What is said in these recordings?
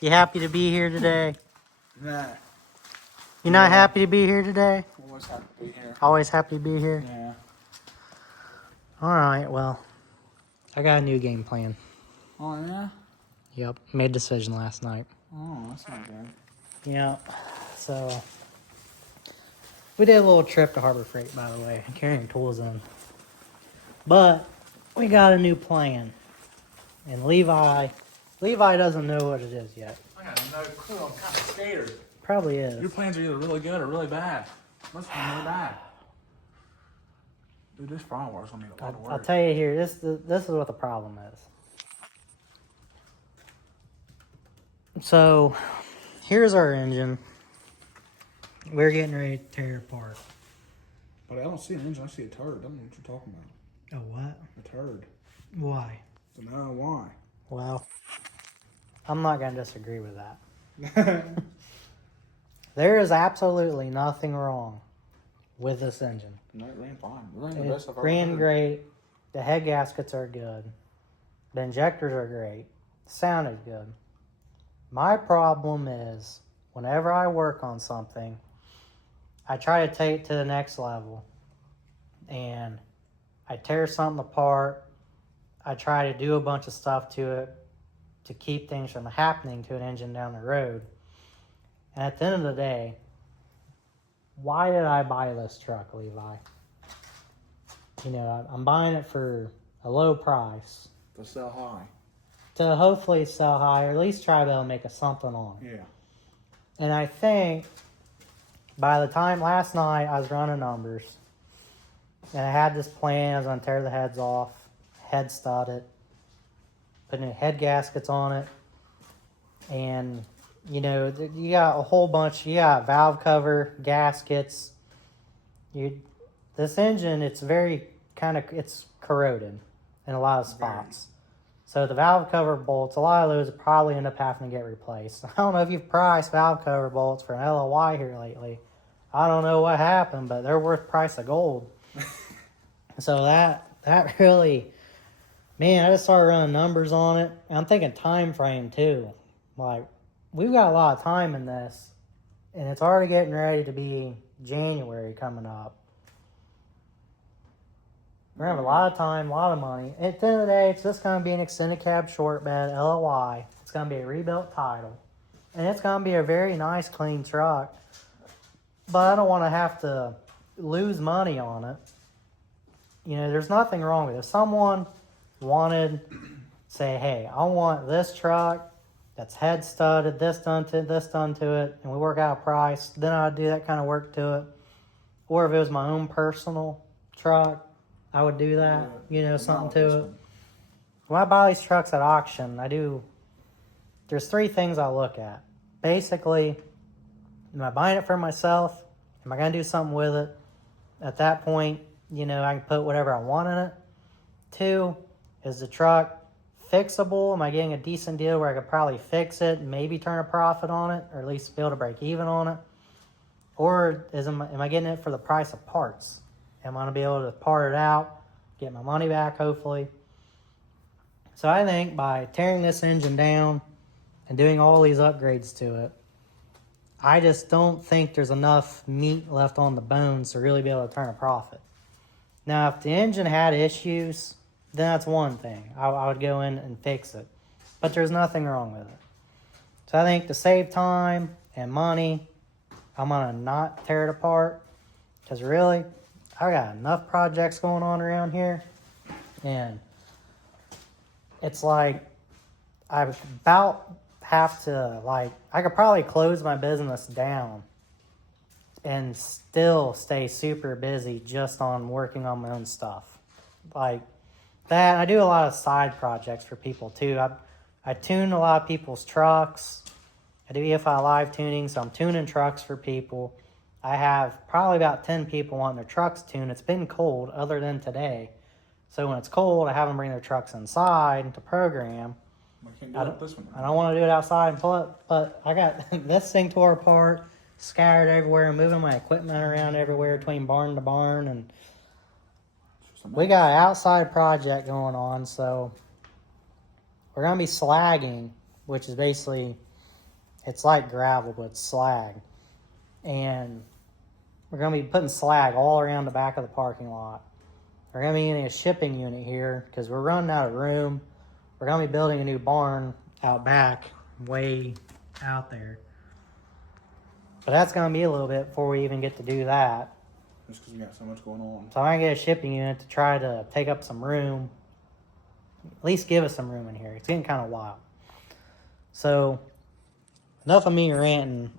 You happy to be here today? Nah. You not happy to be here today? Always happy to be here. Always happy to be here? Yeah. Alright, well, I got a new game plan. Oh, yeah? Yep, made a decision last night. Oh, that's not good. Yeah, so we did a little trip to Harbor Freight, by the way, carrying tools in. But we got a new plan. And Levi doesn't know what it is yet. I got no clue. I'm kind of scared. Probably is. Your plans are either really good or really bad. Most of them are really bad. Dude, this fireworks gonna need a lot of work. I'll tell you here, this is what the problem is. So, here's our engine. We're getting ready to tear it apart. But I don't see an engine. I see a turd. I don't know what you're talking about. A what? A turd. Why? So now why? Well, I'm not going to disagree with that. There is absolutely nothing wrong with this engine. No, it ran fine. It ran the best I've ever ran heard. great. The head gaskets are good. The injectors are great. The sound is good. My problem is whenever I work on something, I try to take it to the next level. And I tear something apart. I try to do a bunch of stuff to it to keep things from happening to an engine down the road. And at the end of the day, why did I buy this truck, Levi? You know, I'm buying it for a low price To sell high. to hopefully sell high, or at least try to be able to make something on it. Yeah. And I think by the time last night I was running numbers, and I had this plan. I was going to tear the heads off, head stud it, put new head gaskets on it, and you know, you got a whole bunch. You got valve cover, gaskets. This engine, it's very it's corroded in a lot of spots. So the valve cover bolts, a lot of those probably end up having to get replaced. I don't know if you've priced valve cover bolts for an LLY here lately. I don't know what happened, but they're worth the price of gold. So that really, man, I just started running numbers on it. And I'm thinking time frame too. Like, we've got a lot of time in this, and it's already getting ready to be January coming up. We're going to have a lot of time, a lot of money. At the end of the day, it's just going to be an extended cab short bed, LLY. It's going to be a rebuilt title. And it's going to be a very nice, clean truck. But I don't want to have to lose money on it. You know, there's nothing wrong with it. If someone wanted, say, hey, I want this truck that's head studded, this done to it, and we work out a price, then I'd do that kind of work to it. Or if it was my own personal truck, I would do that, you know, something to it. When I buy these trucks at auction, there's three things I look at. Basically, am I buying it for myself? Am I going to do something with it? At that point, you know, I can put whatever I want in it. 2, is the truck fixable? Am I getting a decent deal where I could probably fix it and maybe turn a profit on it, or at least be able to break even on it? Or am I getting it for the price of parts? Am I going to be able to part it out, get my money back, hopefully? So I think by tearing this engine down and doing all these upgrades to it, I just don't think there's enough meat left on the bones to really be able to turn a profit. Now, if the engine had issues, then that's one thing. I would go in and fix it. But there's nothing wrong with it. So I think to save time and money, I'm going to not tear it apart. Because really, I got enough projects going on around here. And it's like, I about have to, I could probably close my business down and still stay super busy just on working on my own stuff. Like that, I do a lot of side projects for people too. I tune a lot of people's trucks. I do EFI live tuning, so I'm tuning trucks for people. I have probably about 10 people wanting their trucks tuned. It's been cold other than today. So when it's cold, I have them bring their trucks inside to program. I can't do it this one. I don't want to do it outside and pull it, but I got this thing tore apart, scattered everywhere, and moving my equipment around everywhere between barn to barn. And we got an outside project going on, so we're going to be slagging, which is basically It's like gravel, but it's slag. And we're going to be putting slag all around the back of the parking lot. We're going to be getting a shipping unit here because we're running out of room. We're going to be building a new barn out back, way out there. But that's going to be a little bit before we even get to do that. Just because we got so much going on. So I'm going to get a shipping unit to try to take up some room. At least give us some room in here. It's getting kind of wild. So, enough of me ranting.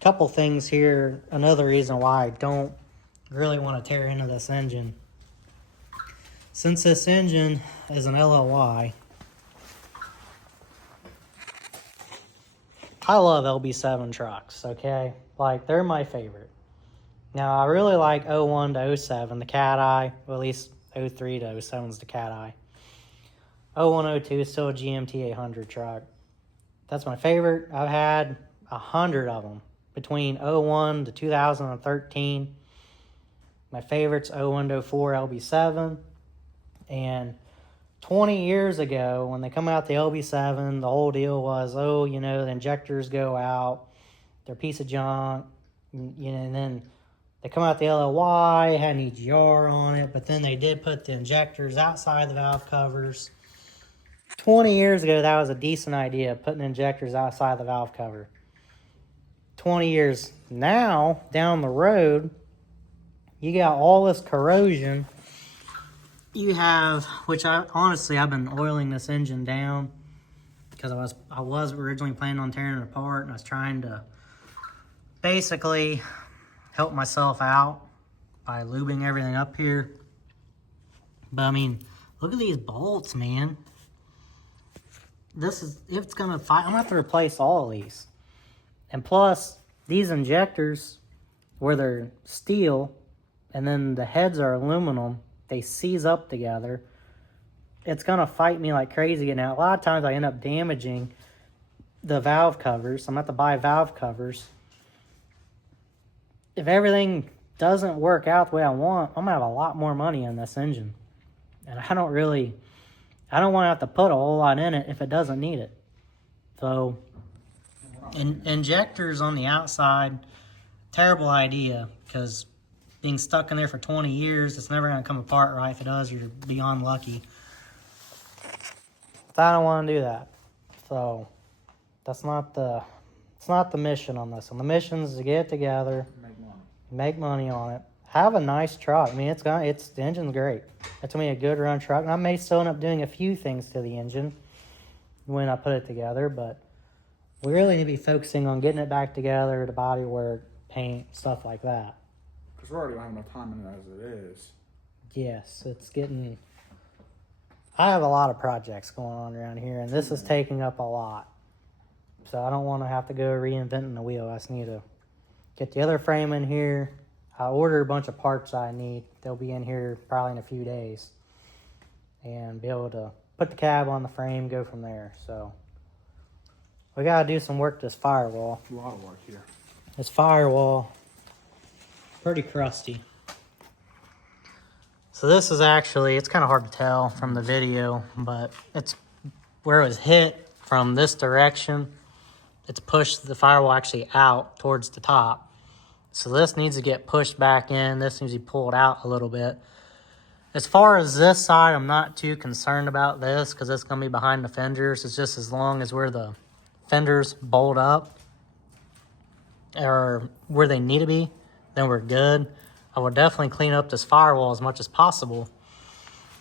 Couple things here. Another reason why I don't really want to tear into this engine. Since this engine is an LLY, I love LB7 trucks, okay? Like, they're my favorite. Now, I really like 01 to 07, the cat eye. Well, at least 03 to 07 is the cat eye. 01, 02 is still a GMT 800 truck. That's my favorite. I've had 100 of them between 01 to 2013. My favorite's 01 to 04 LB7. And 20 years ago, when they come out the LB7, the whole deal was, oh, you know, the injectors go out, they're a piece of junk, you know, and then they come out the LLY, it had an EGR on it, but then they did put the injectors outside the valve covers. 20 years ago, that was a decent idea, putting injectors outside the valve cover. 20 years now, down the road, you got all this corrosion. You have, which I've been oiling this engine down because I was originally planning on tearing it apart, and I was trying to basically help myself out by lubing everything up here. But I mean, look at these bolts, man. It's gonna fight. I'm gonna have to replace all of these. And plus, these injectors, where they're steel, and then the heads are aluminum, they seize up together. It's gonna fight me like crazy. And now, a lot of times I end up damaging the valve covers. I'm gonna have to buy valve covers. If everything doesn't work out the way I want, I'm gonna have a lot more money in this engine. And I don't want to have to put a whole lot in it if it doesn't need it. So, injectors on the outside, terrible idea, because being stuck in there for 20 years, it's never going to come apart right. If it does, you're beyond lucky. But I don't want to do that. So, it's not the mission on this one. The mission is to get it together, make money on it, have a nice truck. I mean, the engine's great. It's gonna be a good run truck. And I may still end up doing a few things to the engine when I put it together, but we really need to be focusing on getting it back together, the body work, paint, stuff like that. Because we already don't have enough time in it as it is. Yes, I have a lot of projects going on around here, and this is taking up a lot. So I don't want to have to go reinventing the wheel. I just need to get the other frame in here. I ordered a bunch of parts I need. They'll be in here probably in a few days. And be able to put the cab on the frame, go from there. So we got to do some work to this firewall. A lot of work here. This firewall, pretty crusty. So this is actually, it's kind of hard to tell from the video, but it's where it was hit from this direction. It's pushed the firewall actually out towards the top. So this needs to get pushed back in. This needs to be pulled out a little bit. As far as this side, I'm not too concerned about this because it's going to be behind the fenders. It's just as long as where the fenders bolt up or where they need to be, then we're good. I will definitely clean up this firewall as much as possible.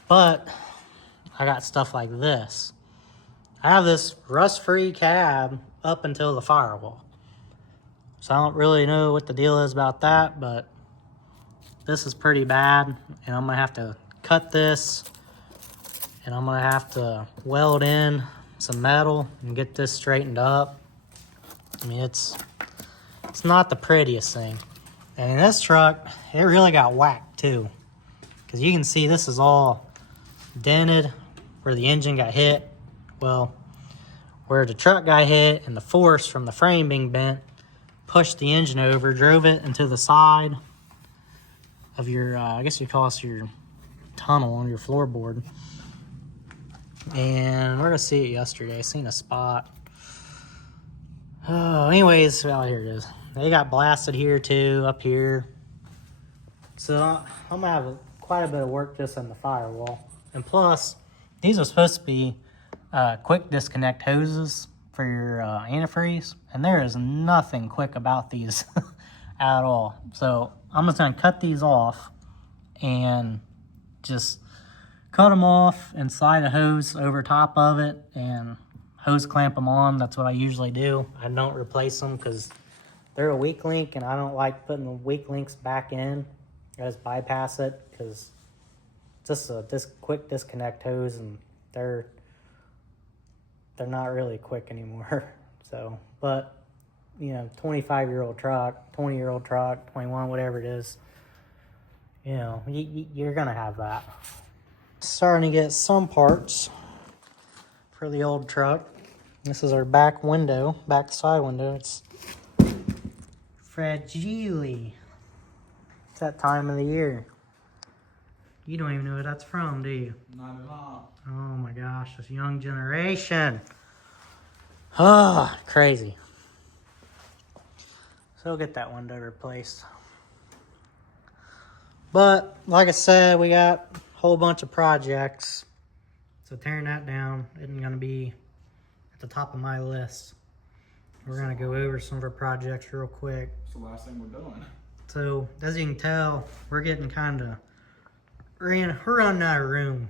But I got stuff like this. I have this rust-free cab up until the firewall. So I don't really know what the deal is about that, but this is pretty bad. And I'm going to have to cut this. And I'm going to have to weld in some metal and get this straightened up. I mean, it's not the prettiest thing. And in this truck, it really got whacked too. Because you can see this is all dented where the engine got hit. Well, where the truck got hit and the force from the frame being bent pushed the engine over, drove it into the side of your, I guess you call it your tunnel on your floorboard. And we're going to see it yesterday. I seen a spot. Oh, anyways, well, here it is. They got blasted here too, up here. So I'm gonna have quite a bit of work just on the firewall. And plus, these are supposed to be quick disconnect hoses for your antifreeze, and there is nothing quick about these at all. So I'm just gonna cut these off and just cut them off and slide a hose over top of it and hose clamp them on. That's what I usually do. I don't replace them because they're a weak link, and I don't like putting the weak links back in. I just bypass it because just this quick disconnect hose, and they're not really quick anymore. So, but you know, 25-year-old truck, 20-year-old truck, 21, whatever it is, you know, you're gonna have that. Starting to get some parts for the old truck. This is our back window, back side window. It's fragile. It's that time of the year. You don't even know where that's from, do you? Not at all. Oh my gosh, this young generation. Ah, crazy. So we'll get that window replaced. But like I said, we got a whole bunch of projects. So tearing that down isn't gonna be at the top of my list. We're gonna go over some of our projects real quick. It's the last thing we're doing. So as you can tell, we're getting we're running out of room.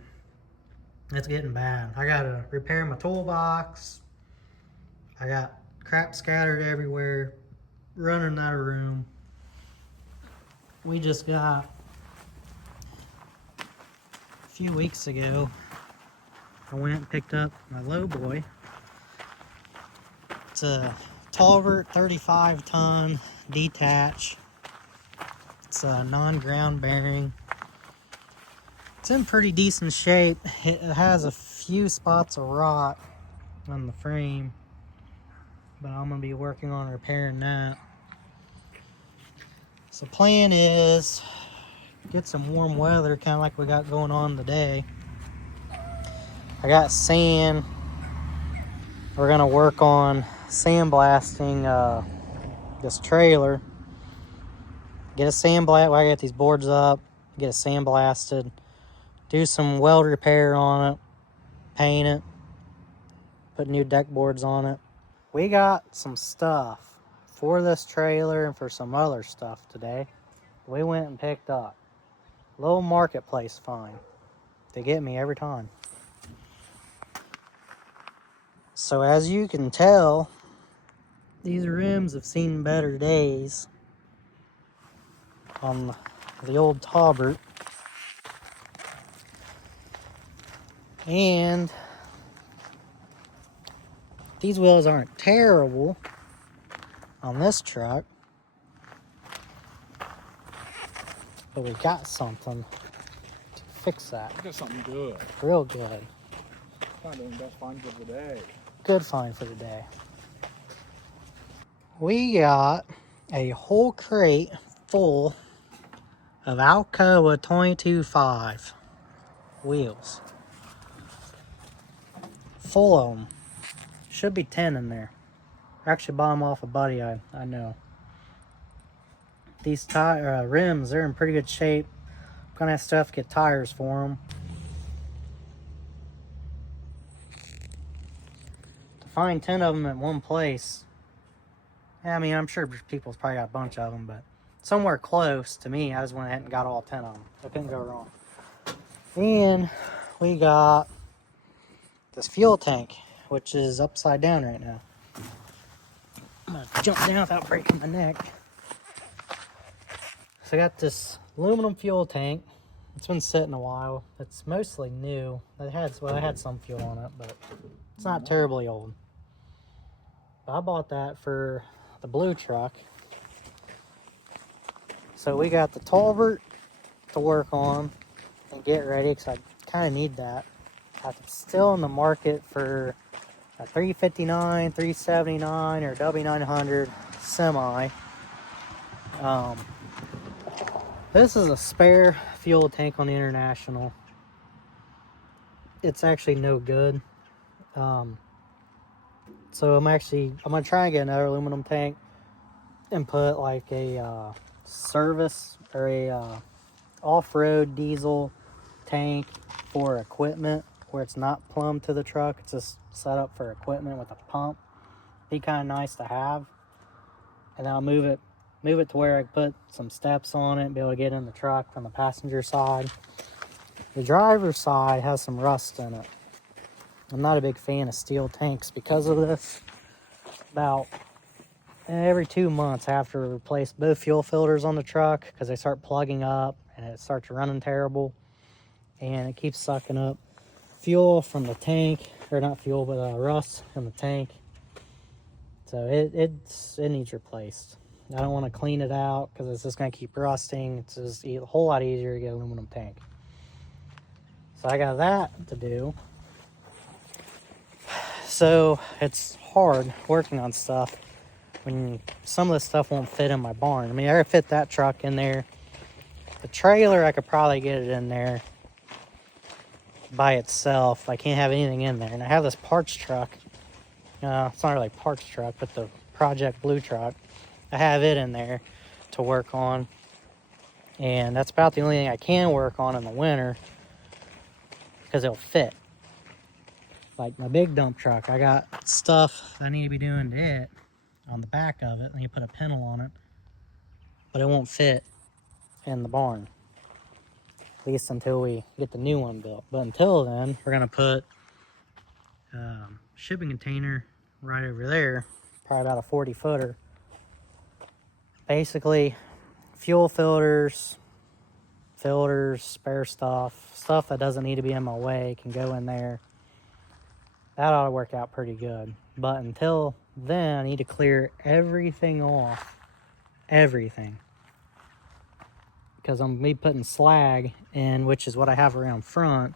It's getting bad. I gotta repair my toolbox. I got crap scattered everywhere. Running out of room. We just got a few weeks ago, I went and picked up my lowboy. It's a Talbert 35-ton detach. It's a non-ground bearing. It's in pretty decent shape. It has a few spots of rot on the frame, but I'm gonna be working on repairing that. So plan is get some warm weather, kind of like we got going on today. I got sand. We're gonna work on sandblasting this trailer. Get a sandblast. I got these boards up. Get it sandblasted. Do some weld repair on it. Paint it. Put new deck boards on it. We got some stuff for this trailer and for some other stuff today. We went and picked up. Little marketplace find. They get me every time. So as you can tell, these rims have seen better days on the old Talbert. And these wheels aren't terrible on this truck, but we got something to fix that. We got something good. Real good. Probably the best find of the day. Good find for the day. We got a whole crate full of Alcoa 22.5 wheels. Full of them. Should be 10 in there. Actually bought them off a buddy I know. These rims, they're in pretty good shape. I'm gonna have stuff get tires for them. To find 10 of them at one place, I mean, I'm sure people's probably got a bunch of them, but somewhere close to me, I just went ahead and got all 10 of them. I couldn't go wrong. And we got this fuel tank, which is upside down right now. I'm gonna jump down without breaking my neck. So I got this aluminum fuel tank. It's been sitting a while. It's mostly new. It had some fuel on it, but it's not terribly old. But I bought that for the blue truck. So we got the Talbert to work on and get ready, because I kind of need that. I'm still in the market for a 359, 379, or W900 semi. This is a spare fuel tank on the International. It's actually no good. So I'm gonna try and get another aluminum tank and put like a service or a off-road diesel tank for equipment where it's not plumbed to the truck. It's just set up for equipment with a pump. Be kind of nice to have. And then I'll move it to where I can put some steps on it and be able to get in the truck from the passenger side. The driver's side has some rust in it. I'm not a big fan of steel tanks because of this. About every 2 months I have to replace both fuel filters on the truck because they start plugging up and it starts running terrible. And it keeps sucking up fuel from the tank, or not fuel, but rust from the tank. So it needs replaced. I don't want to clean it out because it's just going to keep rusting. It's just a whole lot easier to get an aluminum tank. So I got that to do. So it's hard working on stuff when some of the stuff won't fit in my barn. I mean, I could fit that truck in there. The trailer, I could probably get it in there by itself. I can't have anything in there. And I have this parts truck. It's not really a parts truck, but the Project Blue truck. I have it in there to work on. And that's about the only thing I can work on in the winter because it'll fit. Like my big dump truck, I got stuff I need to be doing to it on the back of it. I need to put a panel on it, but it won't fit in the barn, at least until we get the new one built. But until then, we're gonna put shipping container right over there, probably about a 40-footer. Basically, fuel filters, spare stuff that doesn't need to be in my way can go in there. That ought to work out pretty good. But until then, I need to clear everything off. Everything. Because I'm going to be putting slag in, which is what I have around front.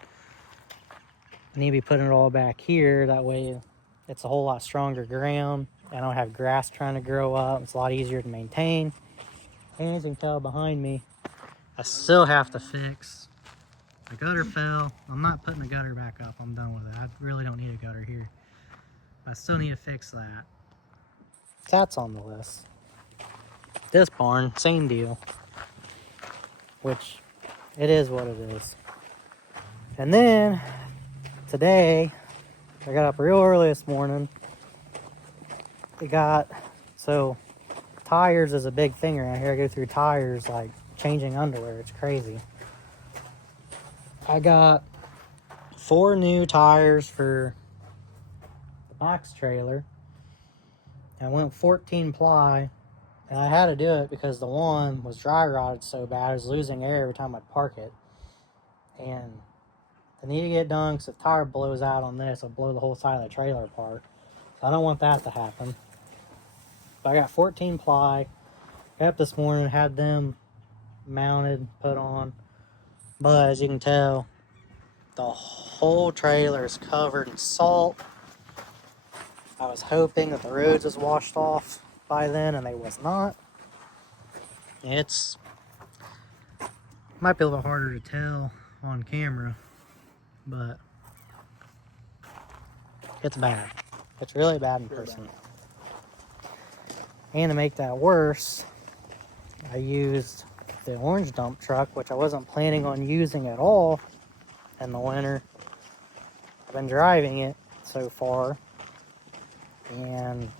I need to be putting it all back here. That way it's a whole lot stronger ground. I don't have grass trying to grow up. It's a lot easier to maintain. And as you can tell behind me, I still have to fix. The gutter fell. I'm not putting the gutter back up. I'm done with it. I really don't need a gutter here. I still need to fix that. That's on the list. This barn, same deal. Which, it is what it is. And then, today, I got up real early this morning. So, tires is a big thing around here. I go through tires like changing underwear. It's crazy. I got 4 new tires for the box trailer. I went 14 ply, and I had to do it because the one was dry rotted so bad I was losing air every time I park it. And I need to get done because if the tire blows out on this, it'll blow the whole side of the trailer apart. So I don't want that to happen. But I got 14 ply. Got up this morning, had them mounted, put on. But as you can tell, the whole trailer is covered in salt. I was hoping that the roads was washed off by then, and they was not. It's might be a little harder to tell on camera, but it's bad. It's really bad in person. And to make that worse, I used the orange dump truck, which I wasn't planning on using at all in the winter. I've been driving it so far, and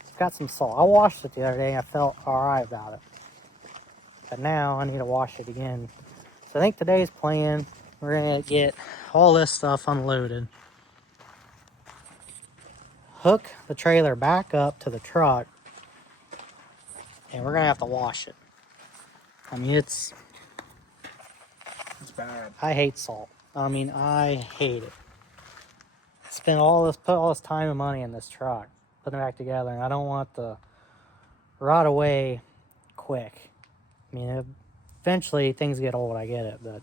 it's got some salt. I washed it the other day and I felt alright about it. But now I need to wash it again. So I think today's plan, we're going to get all this stuff unloaded, hook the trailer back up to the truck, and we're going to have to wash it. I mean, it's bad. I hate salt. I mean, I hate it. Put all this time and money in this truck, putting it back together, and I don't want to rot away quick. I mean, eventually things get old, I get it, but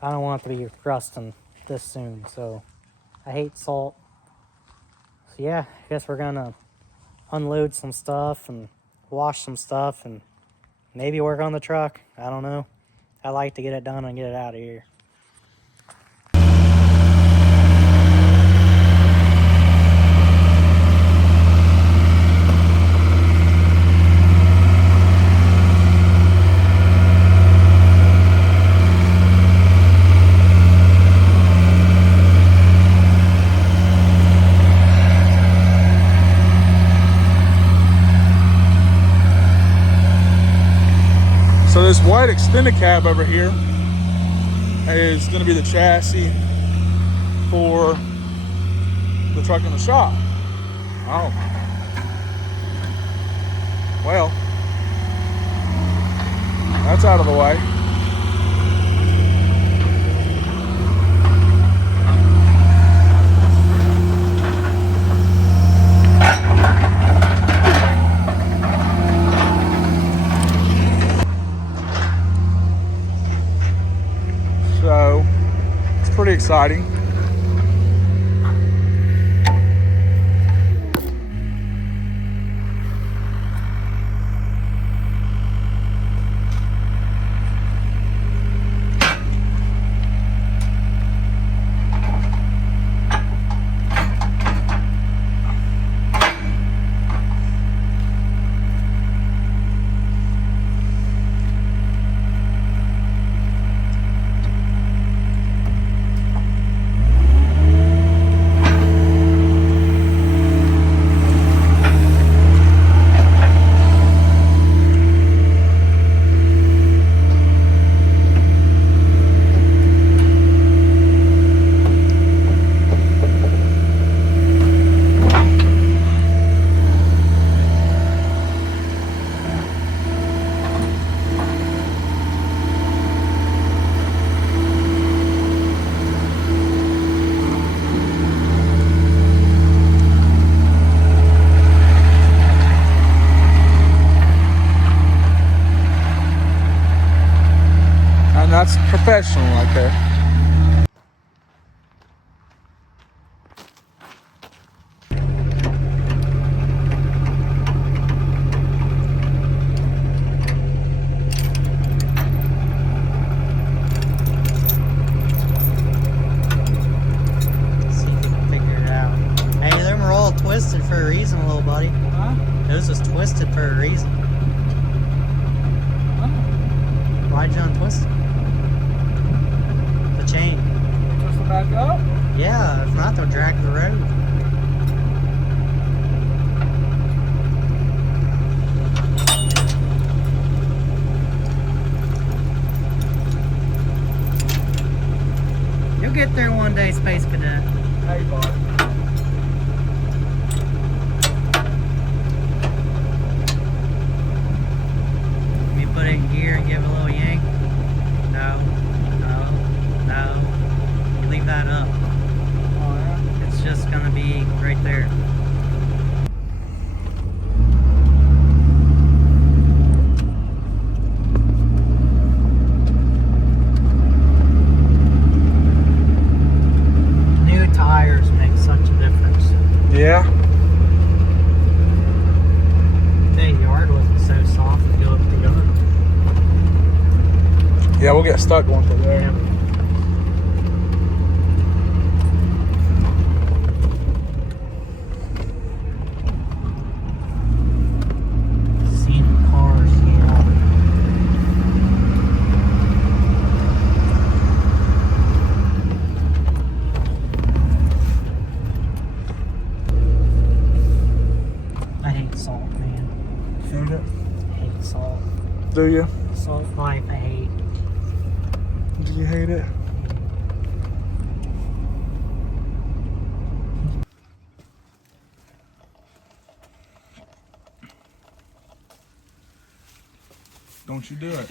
I don't want it to be rusting this soon, so I hate salt. So yeah, I guess we're gonna unload some stuff and wash some stuff and maybe work on the truck. I don't know. I like to get it done and get it out of here. this white extended cab over here is going to be the chassis for the truck in the shop. Oh. Well, that's out of the way. So, it's pretty exciting. And that's professional right there. See if we can figure it out. Hey, them are all twisted for a reason, little buddy. Huh? Those was twisted for a reason. Why'd you untwist it? The chain. Twist it back up? Yeah, if not, they'll drag the road. You'll get there one day, Space Cadet. Hey, bud. Let me put it in gear and give it a little yank. No, no, no. You leave that up. Oh, yeah? It's just gonna be right there. New tires make such a difference. Yeah. The yard wasn't so soft to go up the gun. Yeah, we'll get stuck once we're there. Yeah. Seen cars, yeah. I hate salt, man. Hate it? I hate salt. Do you? Salt life, I hate. Do you hate it? Don't you do it.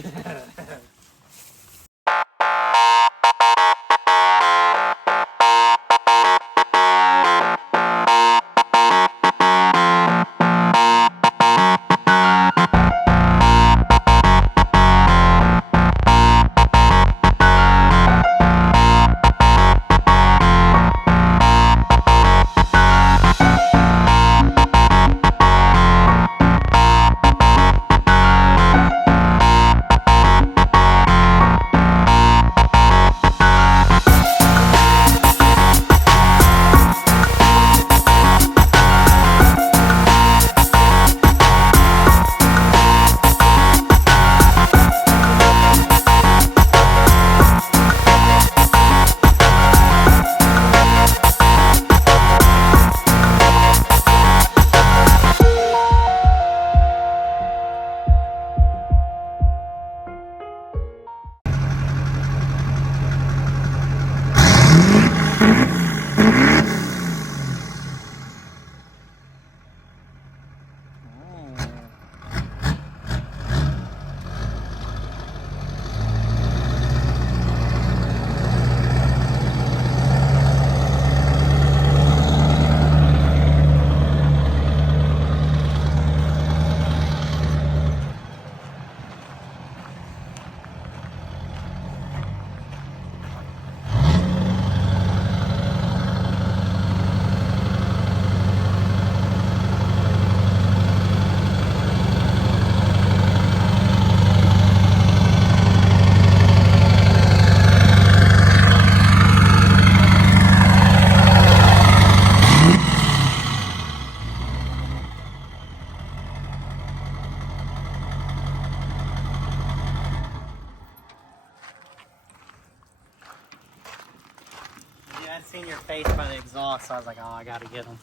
seen your face by the exhaust, so I was like, oh, I gotta get them.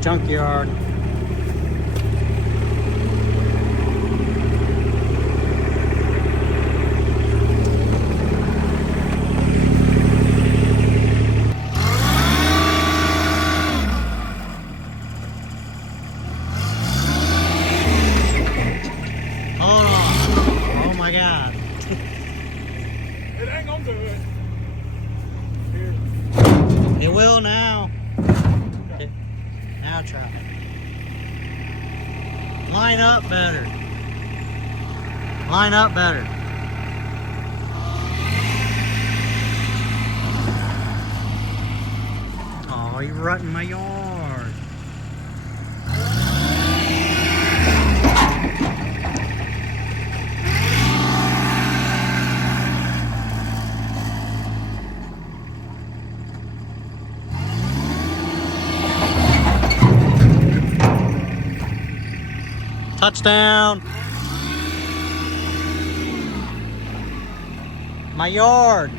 Junkyard. Oh my God. It ain't gonna do it. Here. It will now. Okay. Now try. Line up better. Line up better. Oh, you're rutting my yard. Touchdown. My yard.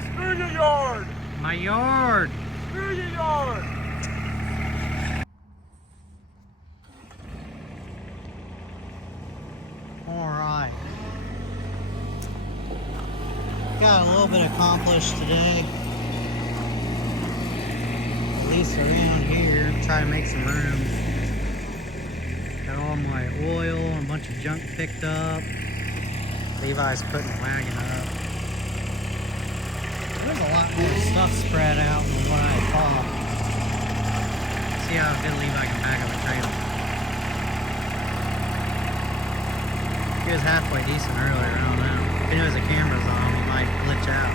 Screw your yard. My yard. Screw your yard. All right. Got a little bit accomplished today. At least around here. Try to make some room. Got all my oil and a bunch of junk picked up. Levi's putting the wagon up. There's a lot more stuff spread out than what I thought. See how good Levi can back up a trailer. He was halfway decent earlier, I don't know. If he knows the camera's on, he might glitch out.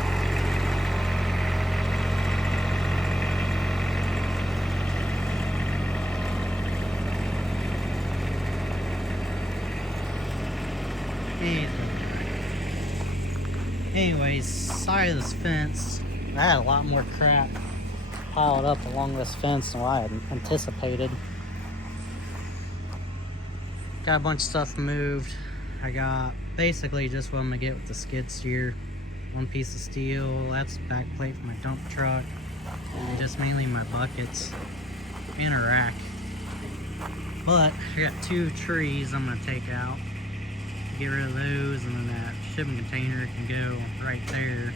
Anyways, side of this fence, I had a lot more crap piled up along this fence than what I had anticipated. Got a bunch of stuff moved. I got basically just what I'm gonna get with the skid steer. One piece of steel, that's the back plate for my dump truck. And just mainly my buckets and a rack. But I got 2 trees I'm gonna take out. Get rid of those, and then that shipping container can go right there.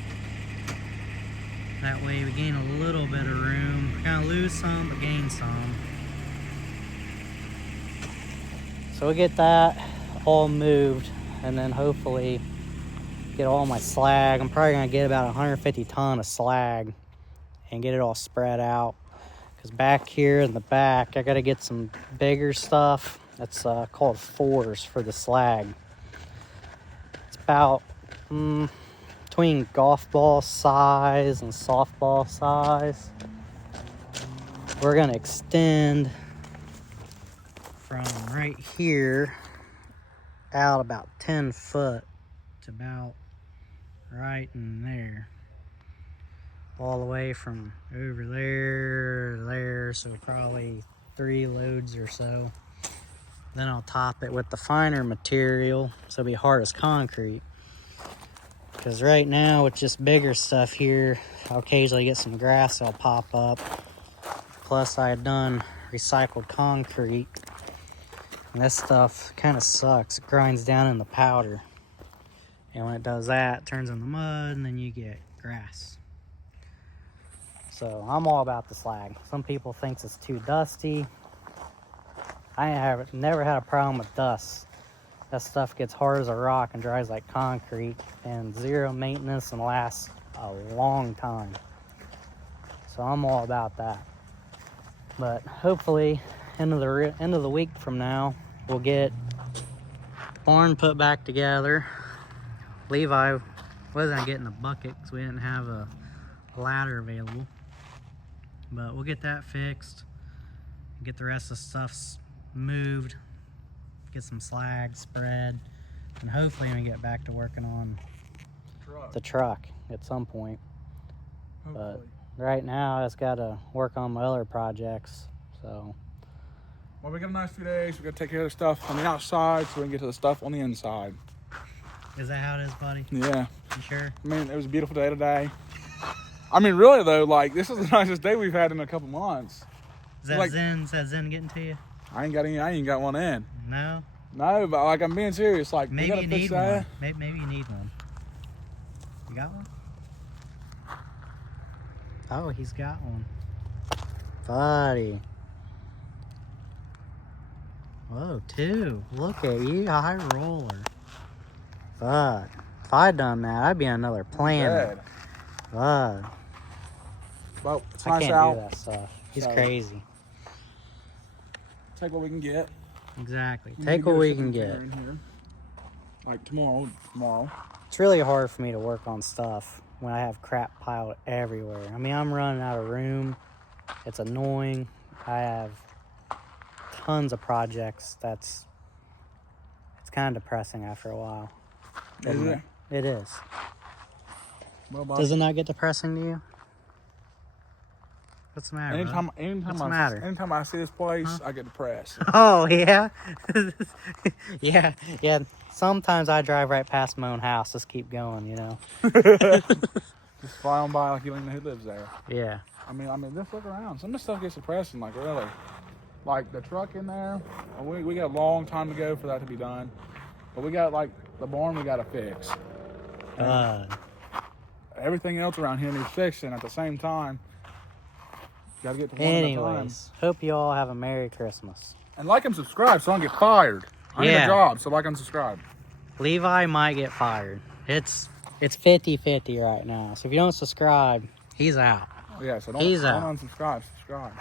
That way we gain a little bit of room. Kind of lose some, but gain some. So we'll get that all moved, and then hopefully get all my slag. I'm probably gonna get about 150 ton of slag and get it all spread out. Because back here in the back, I gotta get some bigger stuff. That's called 4s for the slag. About between golf ball size and softball size. We're gonna extend from right here out about 10 foot to about right in there, all the way from over there to there, so probably 3 loads or so. Then I'll top it with the finer material, so it'll be hard as concrete. Because right now, with just bigger stuff here, I'll occasionally get some grass that'll pop up. Plus, I had done recycled concrete. And this stuff kind of sucks. It grinds down in the powder. And when it does that, it turns into mud, and then you get grass. So, I'm all about the slag. Some people think it's too dusty. I have never had a problem with dust. That stuff gets hard as a rock and dries like concrete, and 0 maintenance and lasts a long time. So I'm all about that. But hopefully, end of the week from now, we'll get the barn put back together. Levi wasn't getting a bucket because we didn't have a ladder available. But we'll get that fixed, get the rest of the stuff moved, get some slag spread, and hopefully we can get back to working on the truck at some point. Hopefully. But right now I just got to work on my other projects. So Well, we got a nice few days. We got to take care of the stuff on the outside so we can get to the stuff on the inside. Is that how it is, buddy? Yeah. You sure? I mean, it was a beautiful day today. I mean, really though, like this is the nicest day we've had in a couple months. Is that Like- Zen? Is that Zen getting to you? I ain't got one in. No. No, but like I'm being serious. Like we Maybe gotta you fix need that. one. Maybe you need one. You got one? Oh, he's got one. Buddy. Whoa, two. Look at you, high roller. Fuck. If I'd done that, I'd be on another planet. Bad. Fuck. Well, it's I nice can't out. do that stuff. He's So- crazy. Take what we can get. Exactly. We Take need what to we get a can shipping get. container in here. Like tomorrow. It's really hard for me to work on stuff when I have crap piled everywhere. I mean, I'm running out of room. It's annoying. I have tons of projects. It's kind of depressing after a while. Is it? It is. Well, Bob, Does it not get depressing to you? What's the matter? bud? anytime I see this place, I get depressed. Oh, yeah? yeah. Sometimes I drive right past my own house. Just keep going, you know? Just fly on by like you don't even know who lives there. Yeah. I mean, just look around. Some of this stuff gets depressing, like really. Like the truck in there, we got a long time to go for that to be done. But we got like the barn we got to fix. Everything else around here needs fixing at the same time. Got to get to one at a time. Anyways, hope you all have a Merry Christmas. And like and subscribe so I don't get fired. I need Yeah. a job, so like and subscribe. Levi might get fired. It's 50-50 right now. So if you don't subscribe, he's out. Yeah, so He's don't out. unsubscribe, subscribe.